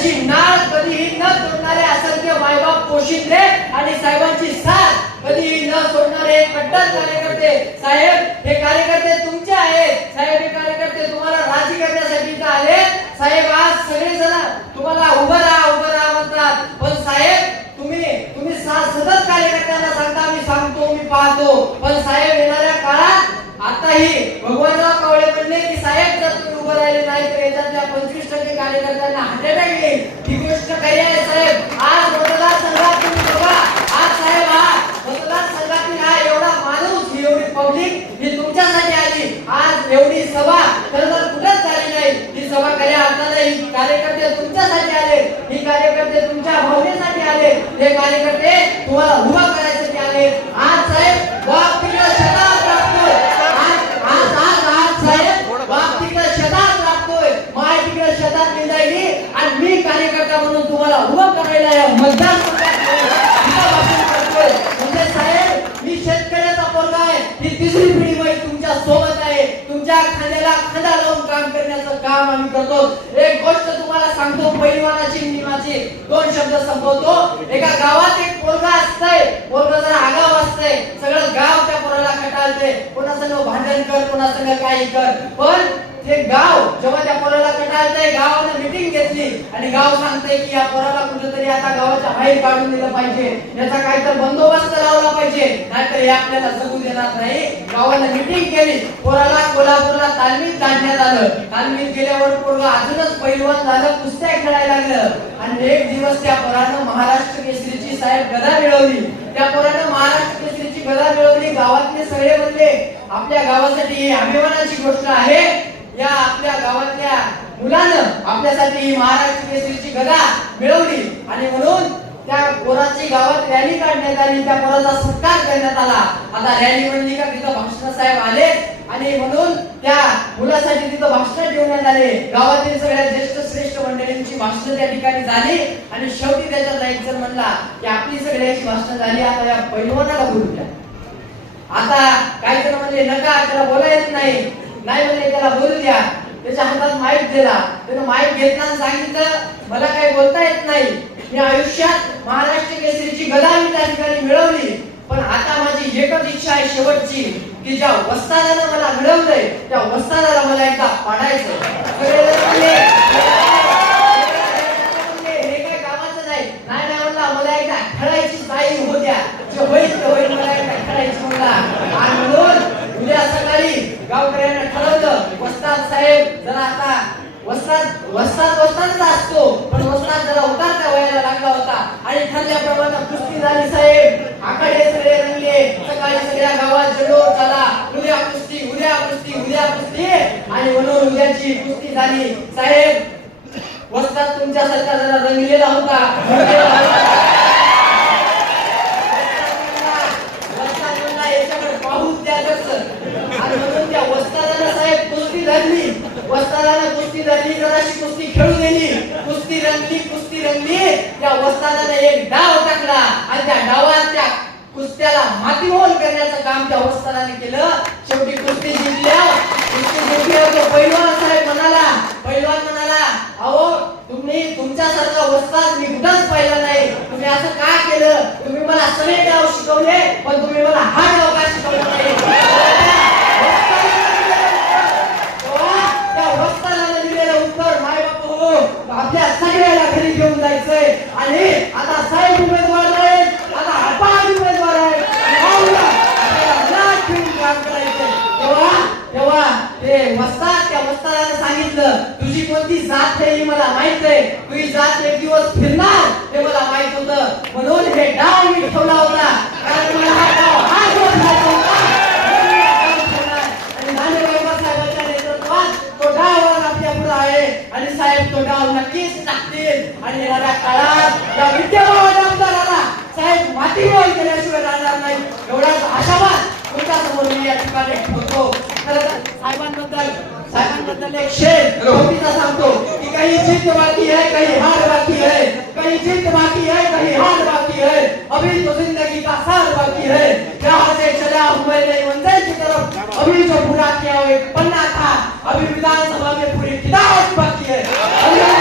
त्याची नाळ कधीही न तोडणारे असंख्य मायबाप पोषितले आणि साहेबांची साथ कधीही न सोडणारे कट्टर कार्यकर्ते. साहेब हे कार्यकर्ते तुमचे आहेत. साहेब हे कार्यकर्ते तुम्हाला राजी करण्यासाठी आले साहेब आज सगळे जण तुम्हाला उभं राहा उभं राहा म्हणतात. पण साहेब तुम्ही तुम्ही सा- सतत कार्यकर्त्यांना सांगता मी सांगतो मी पाहतो. पण साहेब येणाऱ्या काळात आताही भगवानराव कावळे म्हणले की साहेब जर तुम्ही उभं राहिले नाही तर याच्यातल्या पंचवीस टक्के कार्यकर्त्यांना हार्ट अटॅक येईल. ही गोष्ट खरी आहे साहेब. आज मतदारसंघात तुम्ही बघा. आज साहेब हा मतदारसंघातील हा एवढा माणूस ही एवढी पब्लिक ही तुमच्यासाठी आली. आज एवढी सभा खरं तर कुठंच झाली नाही. ही सभा खऱ्या अर्थाने ही कार्यकर्ते तुमच्यासाठी आले. ही कार्यकर्ते तुमच्या भावनेसाठी आले. हे कार्यकर्ते तुम्हाला उभा करायसाठी आले. ही तिसरी पिढी बाई तुमच्यासोबत आहे. तुमच्या खांद्याला खांदा लावून काम करण्याचं काम आम्ही करतो एक गोष्ट तुम्हाला सांगतो पहिलवानाची निमाची. दोन शब्द संपवतो. एका गावात एक पोरगा असतंय. पोरगा जरा आगाव असतंय. सगळं गाव त्या पोराला कटाळते कोणा संग भांडण कर कोणा संग काही कर. पण ते गाव जेव्हा त्या पोराला खटाळतंय गाव मिटिंग आणि गाव सांगतंय की या पोराला कुठेतरी आता गावाच्या बाहेर काढून दिलं पाहिजे. याचा काहीतरी बंदोबस्त लावला पाहिजे. नाहीतर हे आपल्याला जगू देणार नाही. गावानं मिटिंग केली. पोराला कोल्हापूरला तालमीत काढण्यात आलं. तालमीत गेल्यावर पोरगा अजूनच पैलवान झालं कुस्त्या खेळायला लागलं. आणि एक दिवस त्या पोरानं महाराष्ट्र केसरीची साहेब गदा मिळवली. त्या पोरानं महाराष्ट्र केसरीची गदा मिळवली. गावातले सगळे म्हणले आपल्या गावासाठी ही अभिमानाची गोष्ट आहे. या आपल्या गावातल्या आपल्यासाठी ही महाराष्ट्र केसरीची गदा मिळवली. आणि म्हणून त्या पोराची गावात रॅली काढण्यात आली त्या पोराचा सत्कार करण्यात आला. आता रॅली म्हणली का तिथं भाषण साहेब आले. आणि म्हणून त्या मुलासाठी तिथं भाषण ठेवण्यात आले. गावातील सगळ्या ज्येष्ठ श्रेष्ठ मंडळींची भाषण त्या ठिकाणी झाली. आणि शेवटी त्याच्या एक म्हणला की आपली सगळ्याची भाषण झाली. आता या पैलवानाला बोलू द्या. आता काही तर म्हणले नका त्याला बोला येत नाही. नाही म्हणले त्याला बोलू द्या. त्याच्या हातात माईक दिला त्यानं माईक घेताना सांगितलं मला काही बोलता येत नाही. मी आयुष्यात महाराष्ट्र केसरीची गदा मी त्या ठिकाणी मिळवली. पण आता माझी एकच इच्छा आहे शेवटची की ज्या वस्तादाला मला मिळवलंय त्या वस्तादाला मला एकदा पाडायचं. कामाचं नाही नाही म्हणला मला साई होत्या. होईल होईल मला एकदा खेळायची म्हणला आणि म्हणून उद्या सकाळी गावकऱ्यांना ठरवलं वस्ताद साहेब जरा आता वस्ताद वस्ताद वस्तादच असतो पण वस्ताद जरा उतारत्या वयाला लागला होता आणि ठरल्याप्रमाणे कुस्ती झाली साहेब आखाडे सगळे रंगले सकाळी सगळ्या गावात जल्लोष झाला उद्या कुस्ती उद्या कुस्ती उद्या कुस्ती आणि म्हणून उद्याची कुस्ती झाली साहेब वस्ताद तुमच्यासारखा जरा रंगलेला होता रंगलेला होता. वस्ताद म्हणला, याच्याकडे पाहूच द्या कसं. आणि म्हणून त्या वस्तादानं साहेब कुस्ती धरली वस्तादानं कुस्ती धरली जराशी कुस्ती खेळू दिली कुस्ती रंगली कुस्ती रंगली त्या वस्तादानं एक डाव टाकला आणि त्या डावात त्या कुस्त्याला मातीमोल करण्याचं काम त्या वस्तादाने केलं. शेवटी कुस्ती जिंकल्या. कुस्ती जिंकल्यावर तो पैलवान साहेब म्हणाला पैलवान म्हणाला अहो तुम्ही तुमच्यासारखा वस्ताद मी कुठंच पाहिलं नाही तुम्ही असं का केलं तुम्ही मला सगळे डाव शिकवले पण तुम्ही मला हा डाव का शिकवला नाही तेव्हा त्या वस्तादाला दिलेलं उत्तर माय बापू हो आपल्या सगळ्याला घरी घेऊन जायचंय आणि आता साहेब उमेदवार आहेत आता आपण उमेदवार आहेत आणि भाऊला आपल्याला लाट ठेवून काम करायचंय तेव्हा तेव्हा ते वस्ताद त्या वस्तादाने सांगितलं तुझी कोणती जात आहे ही मला माहीत आहे? तुझी जात एक दिवस फिरणार हे मला माहीत होत. म्हणून हे डाव मी ठेवला होता. कारण मला हा डाव हा दिवस माहीत होता. आणि तो डाव आपल्या पुढे आहे. आणि साहेब तो डाव नक्कीच टाकतील. आणि येणाऱ्या काळात या विद्यमान आमदाराला साहेब मातीवर केल्याशिवाय राहणार नाही. एवढाच आशावाद तुमच्यासमोर मी या ठिकाणी ठेवतो. खरं साहेबांबद्दल साहेबांबद्दल एक शेर कविता सांगतो की काही जीत बाकी है काही हार बाकी है काही जीत बाकी है काही हार बाकी है अभी तो जिंदगी का सार बाकी है यहाँ से चला हूँ नहीं नई मंजिल की तरफ. अभी जो पूरा किया वो पन्ना था अभी विधानसभा में पूरी किताब बाकी है